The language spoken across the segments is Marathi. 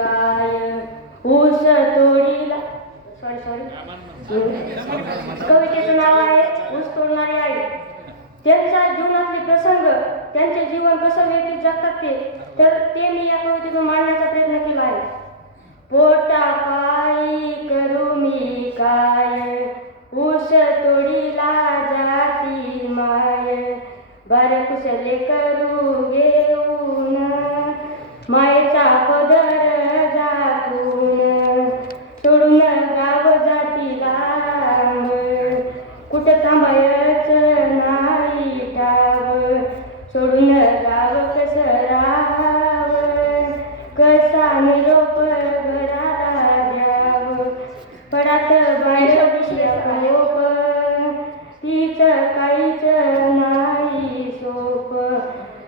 काय ऊस तोडीला सॉरी सॉरी कवितेचं नाव आहे ऊस तोडणारी आई. त्यांच्या जीवनातले प्रसंग त्यांचे जीवन कसं व्यतीत जगतात ते तर ते मी या कवितेतून मांडण्याचा प्रयत्न केला आहे. पोटा पायी करू मी काय? ऊस तोडीला जाती माय. बरं कुशले करू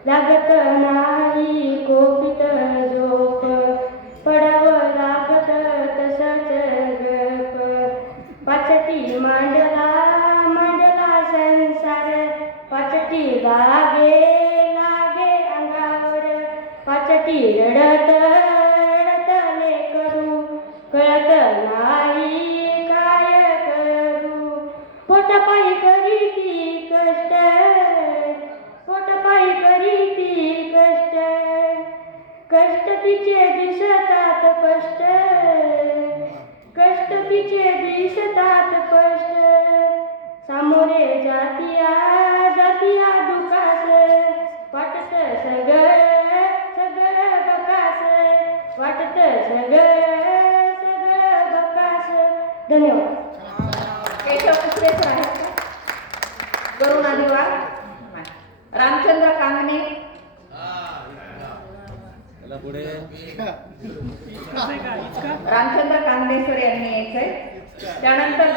लागत नाही कोपित झोप पडव लागत तसच गप. पाचटी मांडला मांडला संसार. पाचटी लागे लागे अंगावर. पाचटी रडत कष्ट तिचे दिसतात स्पष्ट. कष्ट तिचे दिसतात स्पष्ट. सामोरे जातिया जातिया दुखास. वाटत सगळ सगळ बकास. वाटत सगळ सगळ बकास. धन्यवाद. पुढे. रामचंद्र कांगणेश्वर यांनी यायचंय. त्यानंतर